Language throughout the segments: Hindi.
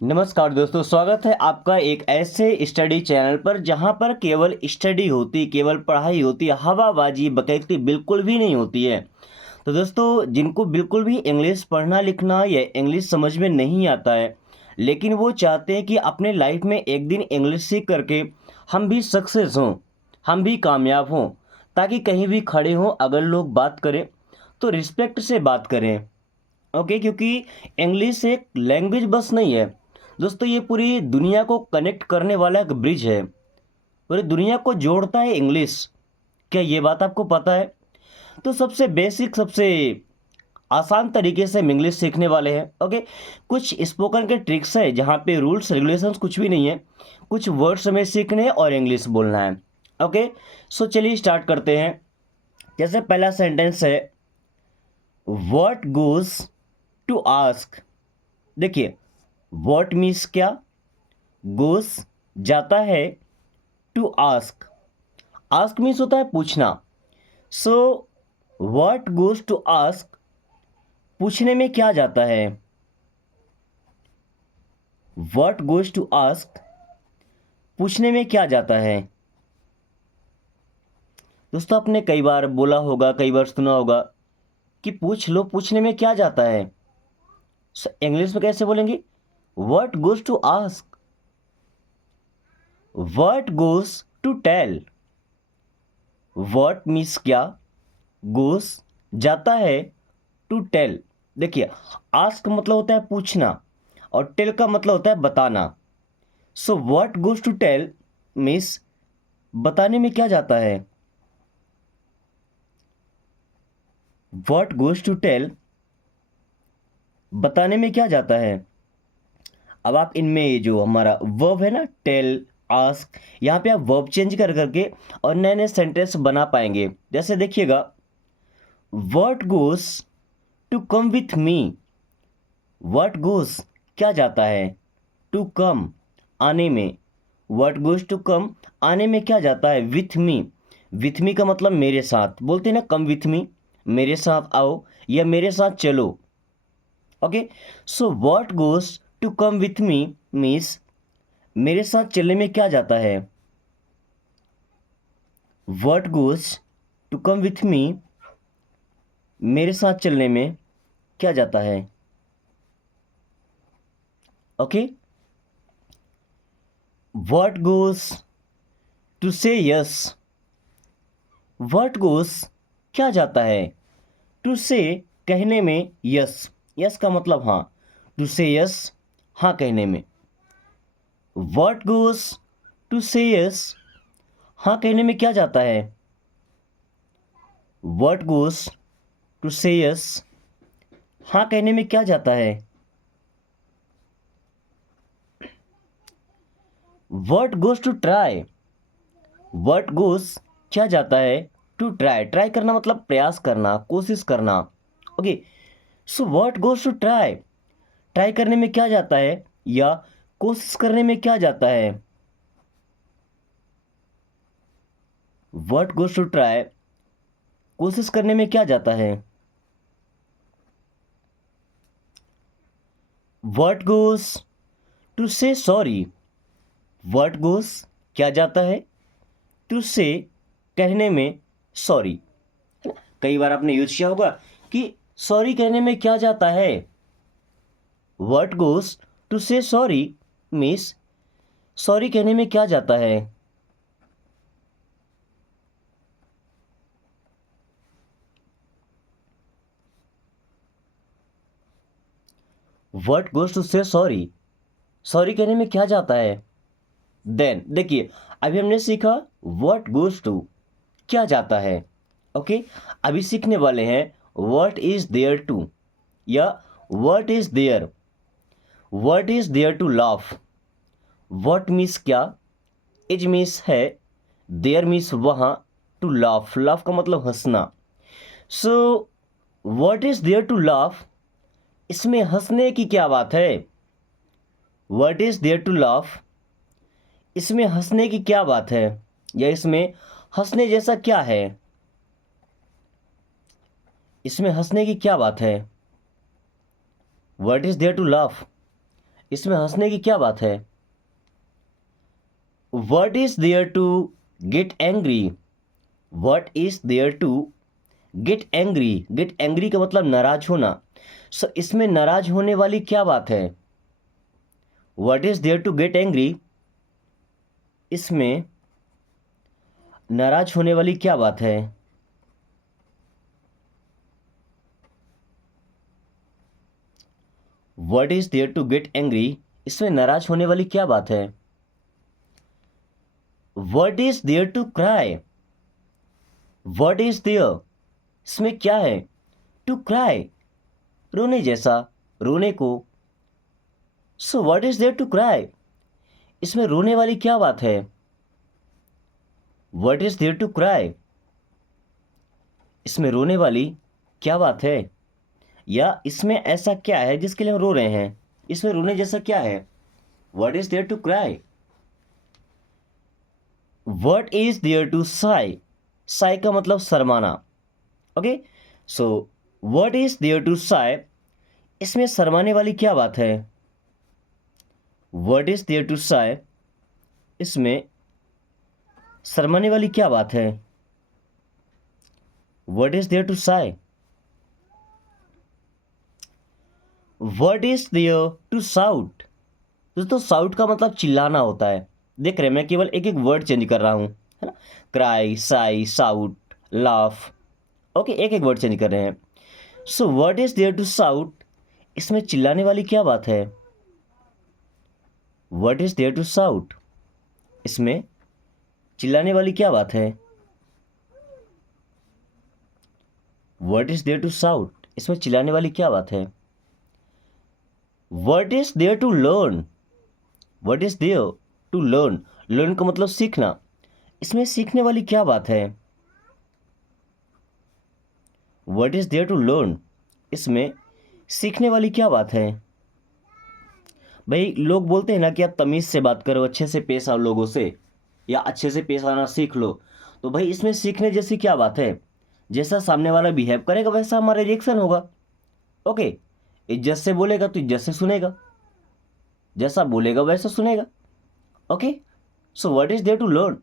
नमस्कार दोस्तों, स्वागत है आपका एक ऐसे स्टडी चैनल पर जहां पर केवल स्टडी होती, केवल पढ़ाई होती, हवाबाजी बकैती बिल्कुल भी नहीं होती है। तो दोस्तों, जिनको बिल्कुल भी इंग्लिश पढ़ना लिखना या इंग्लिश समझ में नहीं आता है, लेकिन वो चाहते हैं कि अपने लाइफ में एक दिन इंग्लिश सीख करके हम भी सक्सेस हों, हम भी कामयाब हों, ताकि कहीं भी खड़े हों अगर लोग बात करें तो रिस्पेक्ट से बात करें। ओके, क्योंकि इंग्लिश एक लैंग्वेज बस नहीं है दोस्तों, ये पूरी दुनिया को कनेक्ट करने वाला एक ब्रिज है। पूरी दुनिया को जोड़ता है इंग्लिश। क्या ये बात आपको पता है? तो सबसे बेसिक, सबसे आसान तरीके से हम इंग्लिश सीखने वाले हैं। ओके, कुछ स्पोकन के ट्रिक्स है जहाँ पे रूल्स रेगुलेशंस कुछ भी नहीं है, कुछ वर्ड्स हमें सीखने हैं और इंग्लिश बोलना है। ओके, सो चलिए स्टार्ट करते हैं। जैसे पहला सेंटेंस है, व्हाट गोज टू आस्क। देखिए, व्हाट मीन्स क्या, गोस जाता है, टू आस्क, आस्क मीन्स होता है पूछना। So what goes to ask, पूछने में क्या जाता है। व्हाट गोस टू आस्क, पूछने में क्या जाता है। दोस्तों, आपने कई बार बोला होगा, कई बार सुना होगा कि पूछ लो, पूछने में क्या जाता है। इंग्लिश में कैसे बोलेंगे? What goes to ask, what goes to tell. What means क्या, गोस जाता है, टू टेल। देखिए, आस्क मतलब होता है पूछना और टेल का मतलब होता है बताना। So what goes to tell means बताने में क्या जाता है। व्हाट गोज टू टेल, बताने में क्या जाता है। अब आप इनमें ये जो हमारा वर्ब है ना, टेल, आस्क, यहाँ पे आप वर्ब चेंज कर करके और नए नए सेंटेंस बना पाएंगे। जैसे देखिएगा, what goes to come with me. What goes क्या जाता है, टू कम आने में। व्हाट गोज टू कम, आने में क्या जाता है, विथ मी। विथ मी का मतलब मेरे साथ, बोलते हैं ना कम विथ मी, मेरे साथ आओ या मेरे साथ चलो। Okay, so what goes to come with me means मेरे साथ चलने में क्या जाता है। What goes to come with me, मेरे साथ चलने में क्या जाता है। Okay, what goes to say yes. What goes क्या जाता है, टू से कहने में, यस, यस का मतलब हाँ, टू से यस हाँ कहने में। What goes to say yes, हाँ कहने में क्या जाता है। What goes to say yes, हाँ कहने में क्या जाता है। What goes to try. What goes क्या जाता है, टू ट्राई, ट्राई करना मतलब प्रयास करना, कोशिश करना। Okay, so what goes to try, try करने में क्या जाता है या कोशिश करने में क्या जाता है। व्हाट गोज टू ट्राई, कोशिश करने में क्या जाता है। व्हाट गोज टू से सॉरी। व्हाट गोज क्या जाता है, टू से कहने में, सॉरी। कई बार आपने यूज किया होगा कि सॉरी कहने में क्या जाता है। व्हाट गोज टू से सॉरी मीन्स सॉरी कहने में क्या जाता है। व्हाट गोज टू से सॉरी, सॉरी कहने में क्या जाता है। देन देखिए, अभी हमने सीखा व्हाट गोज टू, क्या जाता है। ओके, अभी सीखने वाले हैं व्हाट इज देयर टू या what is there. What is there to laugh. What means क्या, इज मीन्स है, देयर मीन्स वहाँ, टू लाफ, लाफ का मतलब हंसना। So what is there to laugh, इसमें हंसने की क्या बात है। What is there to laugh, इसमें हंसने की क्या बात है या इसमें हंसने जैसा क्या है। इसमें हंसने की क्या बात है। What is there to laugh, इसमें हंसने की क्या बात है? What is there to get angry? What is there to get angry? Get angry का मतलब नाराज होना। सो इसमें नाराज होने वाली क्या बात है? What is there to get angry, इसमें नाराज होने वाली क्या बात है? What is there to get angry, इसमें नाराज होने वाली क्या बात है? What is there to cry? What is there, इसमें क्या है? टू क्राई, रोने जैसा, रोने को। So what is there to cry, इसमें रोने वाली क्या बात है? What is there to cry, इसमें रोने वाली क्या बात है? या इसमें ऐसा क्या है जिसके लिए हम रो रहे हैं? इसमें रोने जैसा क्या है? What is there to cry. What is there to shy, shy का मतलब शर्माना। Okay, so what is there to shy, इसमें शर्माने वाली क्या बात है? What is there to shy, इसमें शर्माने वाली क्या बात है? What is there to shy. What is there to shout, दोस्तों साउट का मतलब चिल्लाना होता है। देख रहे हैं, मैं केवल एक एक वर्ड चेंज कर रहा हूं, है ना। Cry, sigh, shout, laugh. Okay, एक एक वर्ड चेंज कर रहे हैं। So what is there to shout, इसमें चिल्लाने वाली क्या बात है? What is there to shout, इसमें चिल्लाने वाली क्या बात है? What is there to shout, इसमें चिल्लाने वाली क्या बात है? What is there to learn, what is there to learn, learn का मतलब सीखना, इसमें सीखने वाली क्या बात है? What is there to learn, इसमें सीखने वाली क्या बात है? भाई लोग बोलते हैं ना कि आप तमीज़ से बात करो, अच्छे से पेश आओ लोगों से, या अच्छे से पेश आना सीख लो। तो भाई इसमें सीखने जैसी क्या बात है? जैसा सामने वाला बिहेव करेगा वैसा हमारा रिएक्शन होगा। ओके, इज्जत से बोलेगा तो इज्जत से सुनेगा, जैसा बोलेगा वैसा सुनेगा। Okay, so what is there to learn,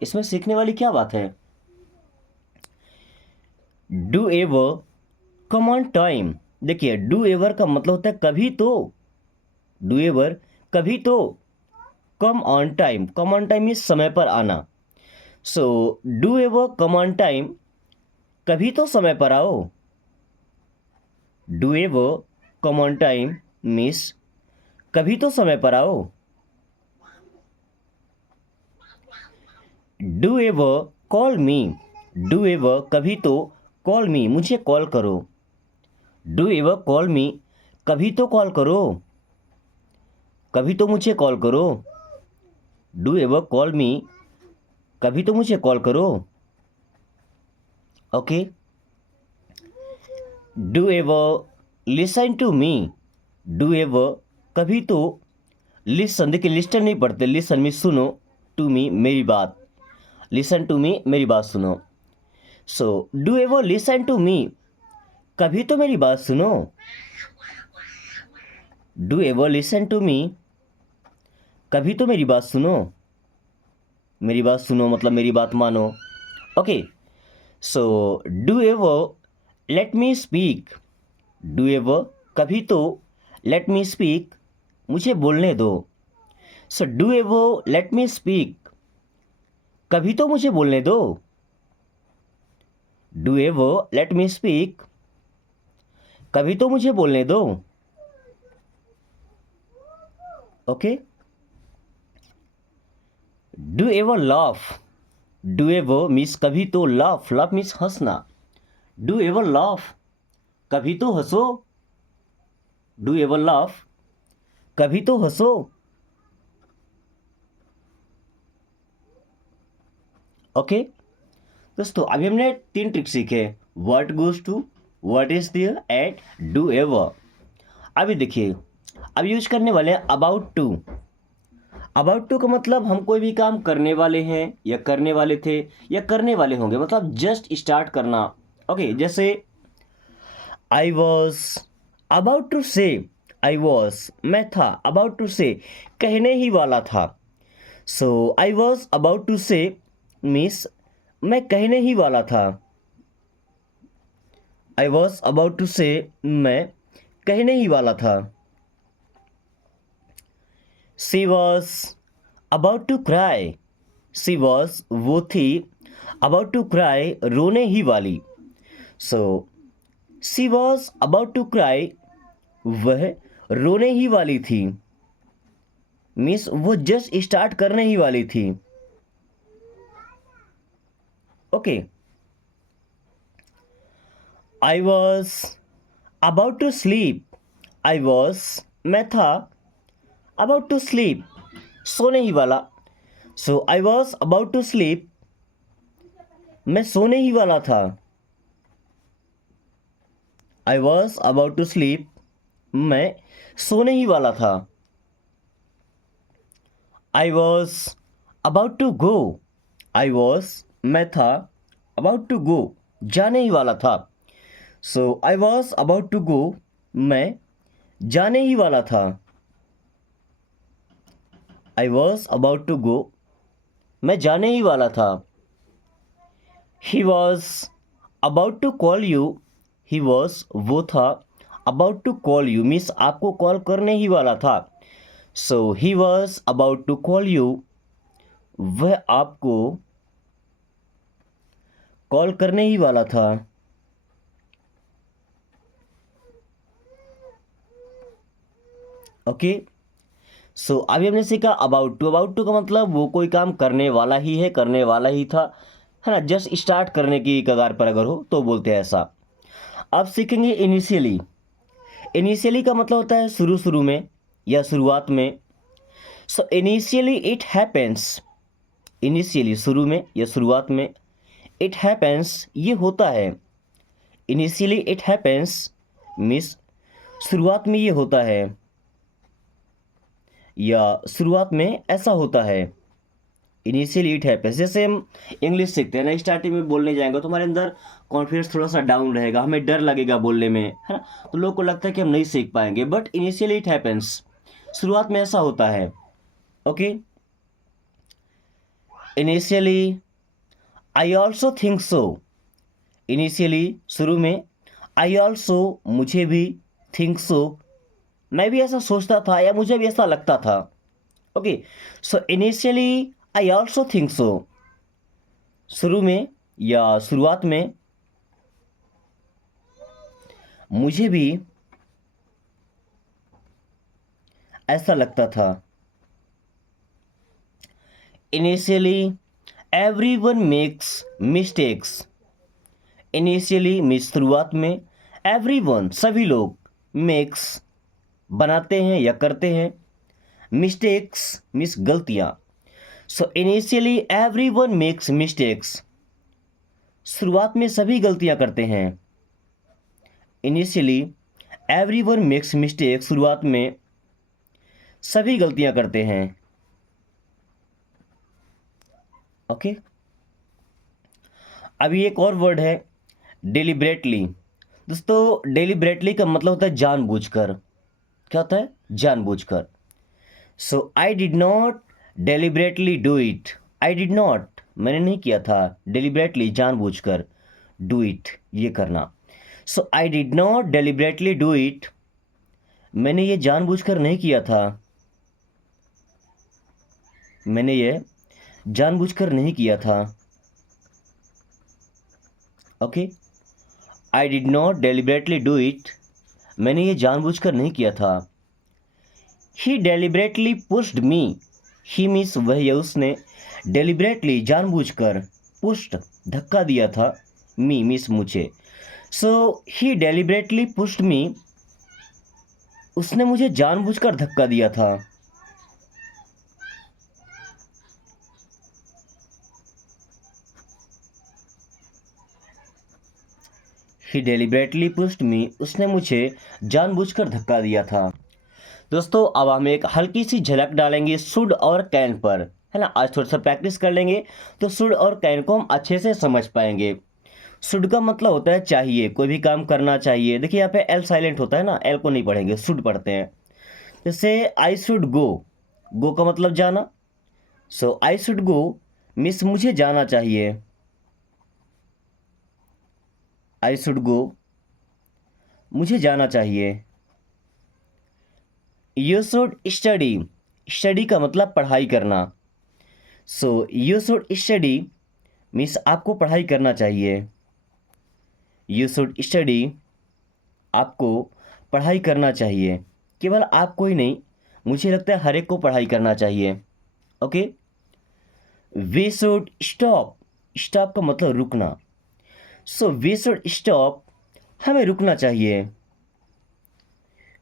इसमें सीखने वाली क्या बात है? Do ever come on time, देखिए डू एवर का मतलब होता है कभी तो। डू एवर कभी तो, कम on time, come on time means समय पर आना। सो do ever come on time, कभी तो समय पर आओ। Do ever come on time means कभी तो समय पर आओ। Do ever call me, do ever कभी तो कॉल मी, मुझे कॉल करो। डू एवर कॉल मी, कभी तो कॉल करो, कभी तो मुझे कॉल करो। डू एवर कॉल मी, कभी तो मुझे कॉल करो। Okay, do ever listen to me, do ever कभी तो, लिसन देखिए लिस्टन नहीं पढ़ते, लिसन मी सुनो, टू मी मेरी बात, लिसन टू मी मेरी बात सुनो। So do ever listen to me, कभी तो मेरी बात सुनो। Do ever listen to me, कभी तो मेरी बात सुनो। मेरी बात सुनो मतलब मेरी बात मानो। Okay, so do ever let me speak, do ever कभी तो, लेट मी स्पीक मुझे बोलने दो। सो do ever let me speak, कभी तो मुझे बोलने दो। Do ever let me speak, कभी तो मुझे बोलने दो। Okay, do ever laugh, do ever means कभी तो, लाफ, लाफ मीन्स हंसना। डू एवर लाफ, कभी तो हंसो। डू एवर लाफ, कभी तो हंसो। ओके दोस्तों, अभी हमने 3 ट्रिक सीखे, what goes to, what is there and do ever. अभी देखिए, अब यूज करने वाले हैं अबाउट टू। अबाउट टू का मतलब हम कोई भी काम करने वाले हैं, या करने वाले थे, या करने वाले होंगे, मतलब जस्ट स्टार्ट करना। ओके, जैसे आई वॉज अबाउट टू से, आई वॉज मैं था, अबाउट टू से कहने ही वाला था। So I was about to से मीन्स मैं कहने ही वाला था। आई वॉज अबाउट टू से मैं कहने ही वाला था। She was about to cry, she was वो थी, अबाउट टू क्राई रोने ही वाली। So she was about to cry वह रोने ही वाली थी, मीन्स वो जस्ट स्टार्ट करने ही वाली थी। Okay, I was about to sleep, I was मैं था, अबाउट टू स्लीप सोने ही वाला। So I was about to sleep मैं सोने ही वाला था। I was about to sleep मैं सोने ही वाला था। I was about to go, I was मैं था, अबाउट टू गो जाने ही वाला था। So I was about to go मैं जाने ही वाला था। I was about to go मैं जाने ही वाला था। He was about to call you, he was वो था, about to call you means आपको कॉल करने ही वाला था। So he was about to call you वह आपको कॉल करने ही वाला था। ओके, सो अभी हमने सीखा अबाउट टू। अबाउट टू का मतलब वो कोई काम करने वाला ही है, करने वाला ही था, है ना, जस्ट स्टार्ट करने की कगार पर अगर हो तो बोलते हैं ऐसा। अब सीखेंगे इनिशियली। इनिशियली का मतलब होता है शुरू शुरू में या शुरुआत में। So initially it happens, initially शुरू में या शुरुआत में, इट हैपेंस ये होता है। इनिशियली इट हैपेंस मीन्स शुरुआत में ये होता है या शुरुआत में ऐसा होता है। इनिशियली इट हैपेंस, जैसे हम इंग्लिश सीखते हैं ना, स्टार्टिंग में बोलने जाएंगे तो हमारे अंदर कॉन्फिडेंस थोड़ा सा डाउन रहेगा, हमें डर लगेगा बोलने में, है ना, तो लोगों को लगता है कि हम नहीं सीख पाएंगे। बट इनिशियली इट हैपेंस शुरुआत में ऐसा होता है। Okay, initially I also think so, initially शुरू में, आई ऑल्सो मुझे भी, थिंक सो मैं भी ऐसा सोचता था या मुझे भी ऐसा लगता था। Okay, so initially I also think so शुरू में या शुरुआत में मुझे भी ऐसा लगता था। Initially everyone makes mistakes, initially means शुरुआत में, एवरीवन सभी लोग, मेक्स बनाते हैं या करते हैं, मिस्टेक्स मीन्स गलतियां। So initially everyone makes mistakes शुरुआत में सभी गलतियां करते हैं। इनिशियली एवरीवन मेक्स मिस्टेक्स शुरुआत में सभी गलतियां करते हैं। ओके, अभी एक और वर्ड है डेलिब्रेटली। दोस्तों डेलिब्रेटली का मतलब होता है जानबूझकर। क्या होता है? जानबूझकर। So I did not deliberately do it, I did not मैंने नहीं किया था, डेलिब्रेटली जानबूझकर, डू इट ये करना। So I did not deliberately do it मैंने ये जानबूझकर नहीं किया था, मैंने ये जानबूझकर नहीं किया था। Okay, I did not deliberately do it मैंने ये जानबूझकर नहीं किया था। ही डेलिब्रेटली पुश्ड मी, ही मीन्स वह या उसने, डेलिब्रेटली जानबूझकर, पुश्ड धक्का दिया था, मी मीन्स मुझे। सो ही डेलिब्रेटली पुश्ड मी उसने मुझे जानबूझकर धक्का दिया था। ही डेलिब्रेटली पुश्ड मी उसने मुझे जानबूझकर धक्का दिया था। दोस्तों अब हम एक हल्की सी झलक डालेंगे शुड और कैन पर, है ना। आज थोड़ा सा प्रैक्टिस कर लेंगे तो शुड और कैन को हम अच्छे से समझ पाएंगे। शुड का मतलब होता है चाहिए, कोई भी काम करना चाहिए। देखिए यहाँ पे एल साइलेंट होता है ना, एल को नहीं पढ़ेंगे, शुड पढ़ते हैं। जैसे आई शुड गो, गो का मतलब जाना। सो आई शुड गो मीन्स मुझे जाना चाहिए। आई शुड गो मुझे जाना चाहिए। यू शुड स्टडी, स्टडी का मतलब पढ़ाई करना। So you should study means आपको पढ़ाई करना चाहिए। यू शुड स्टडी आपको पढ़ाई करना चाहिए। केवल आपको ही नहीं, मुझे लगता है हर एक को पढ़ाई करना चाहिए। Okay. We should stop, stop का मतलब रुकना। सो वी शुड स्टॉप, हमें रुकना चाहिए।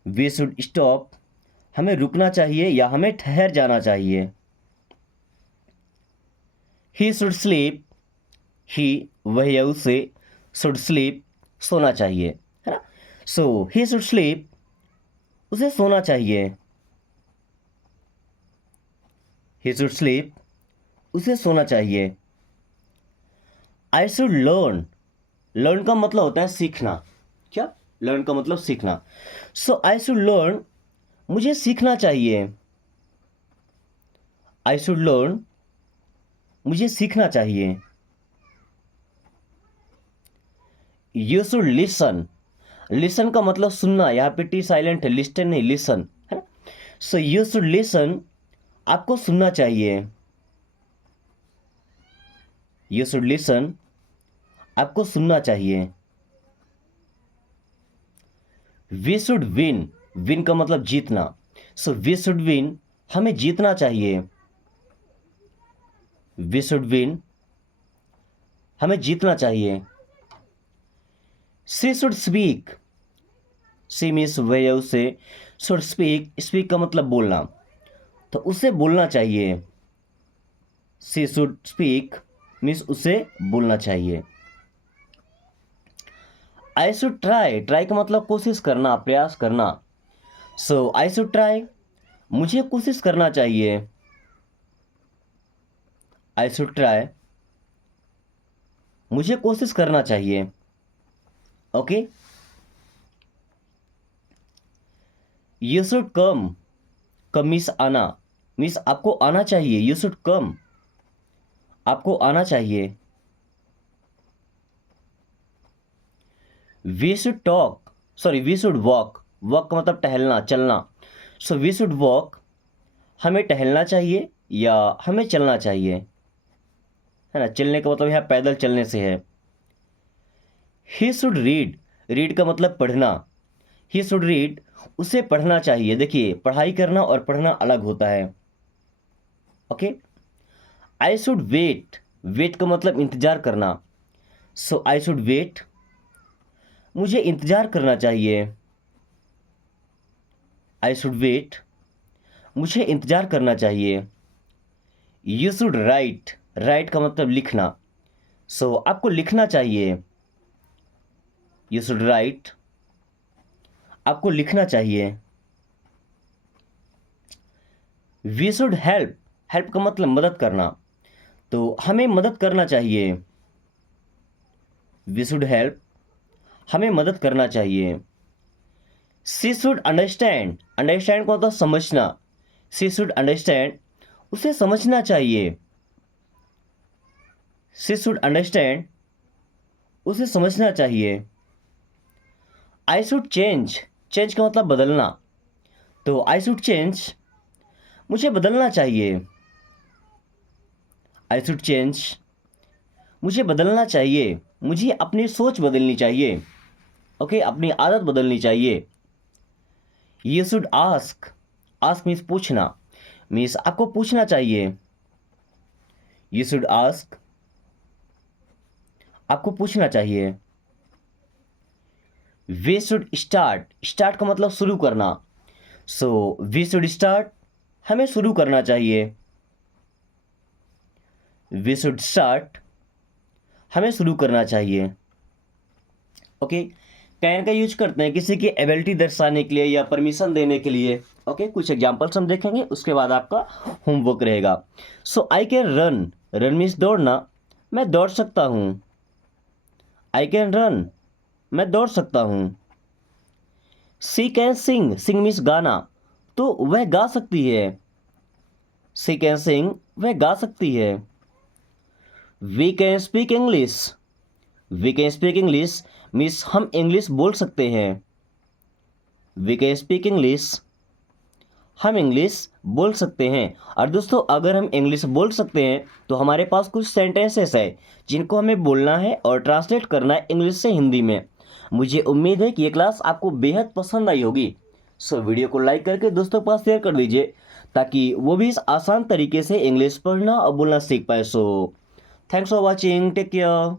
वी शुड स्टॉप, हमें रुकना चाहिए या हमें ठहर जाना चाहिए। ही शुड स्लीप, ही वह या उसे, शुड स्लीप सोना चाहिए, है ना। सो ही शुड स्लीप, उसे सोना चाहिए। ही शुड स्लीप, उसे सोना चाहिए। आई शुड लर्न, लर्न का मतलब होता है सीखना। क्या? लर्न का मतलब सीखना। सो आई शुड लर्न, मुझे सीखना चाहिए। आई शुड लर्न, मुझे सीखना चाहिए। यू शुड लिसन, लिसन का मतलब सुनना, यहाँ पे टी साइलेंट है, लिस्टन नहीं, लिसन, है ना। सो यू शुड लिसन, आपको सुनना चाहिए। यू शुड लिसन, आपको सुनना चाहिए। वी शुड विन, विन का मतलब जीतना। सो वी शुड विन, हमें जीतना चाहिए। वी शुड विन, हमें जीतना चाहिए। सी शुड स्पीक, सी मीन्स वह या उसे, शुड स्पीक, स्पीक का मतलब बोलना, तो उसे बोलना चाहिए। सी शुड स्पीक मीन्स उसे बोलना चाहिए। आई शुड ट्राई, ट्राई का मतलब कोशिश करना, प्रयास करना। सो आई शुड ट्राई, मुझे कोशिश करना चाहिए। आई शुड ट्राई, मुझे कोशिश करना चाहिए। Okay. You should come, come means आना, मीन्स आपको आना चाहिए। यू शुड कम, आपको आना चाहिए। We should talk, sorry we should walk, walk का मतलब टहलना, चलना। सो वी शुड वॉक, हमें टहलना चाहिए या हमें चलना चाहिए, है ना। चलने का मतलब यहाँ पैदल चलने से है। ही शुड रीड, रीड का मतलब पढ़ना। ही शुड रीड, उसे पढ़ना चाहिए। देखिए पढ़ाई करना और पढ़ना अलग होता है। Okay. I should wait, wait का मतलब इंतजार करना। सो आई शुड वेट, मुझे इंतजार करना चाहिए। आई शुड वेट, मुझे इंतजार करना चाहिए। यू शुड राइट, राइट का मतलब लिखना। सो आपको लिखना चाहिए। यू शुड राइट, आपको लिखना चाहिए। वी शुड हेल्प, हेल्प का मतलब मदद करना, तो हमें मदद करना चाहिए। वी शुड हेल्प, हमें मदद करना चाहिए। सी शुड अंडरस्टैंड, अंडरस्टैंड का मतलब समझना। सी शुड अंडरस्टैंड, उसे समझना चाहिए। सी शुड अंडरस्टैंड, उसे समझना चाहिए। आई शुड चेंज, चेंज का मतलब बदलना, तो आई शुड चेंज, मुझे बदलना चाहिए। आई शुड चेंज, मुझे बदलना चाहिए, मुझे अपनी सोच बदलनी चाहिए। ओके, अपनी आदत बदलनी चाहिए। You should ask, ask means पूछना, मीन्स आपको पूछना चाहिए। यू शुड आस्क, आपको पूछना चाहिए। वी शुड स्टार्ट, स्टार्ट का मतलब शुरू करना। सो वी शुड स्टार्ट, हमें शुरू करना चाहिए। वी शुड स्टार्ट, हमें शुरू करना चाहिए। ओके। कैन का यूज करते हैं किसी की एबिलिटी दर्शाने के लिए या परमिशन देने के लिए। ओके, कुछ एग्जांपल्स हम देखेंगे, उसके बाद आपका होमवर्क रहेगा। So I can run, run means दौड़ना, मैं दौड़ सकता हूँ। आई कैन रन, मैं दौड़ सकता हूँ। सी कैन सिंग, सिंग मीन्स गाना, तो वह गा सकती है। सी कैन सिंग, वह गा सकती है। We can speak English, we can speak English means हम इंग्लिश बोल सकते हैं। वी कैन स्पीक इंग्लिश, हम इंग्लिश बोल सकते हैं। और दोस्तों अगर हम इंग्लिश बोल सकते हैं तो हमारे पास कुछ सेंटेंसेस है जिनको हमें बोलना है और ट्रांसलेट करना है इंग्लिश से हिंदी में। मुझे उम्मीद है कि ये क्लास आपको बेहद पसंद आई होगी। सो वीडियो को लाइक करके दोस्तों के पास शेयर कर दीजिए ताकि वो भी इस आसान तरीके से इंग्लिश पढ़ना और बोलना सीख पाए। So thanks for watching, take care.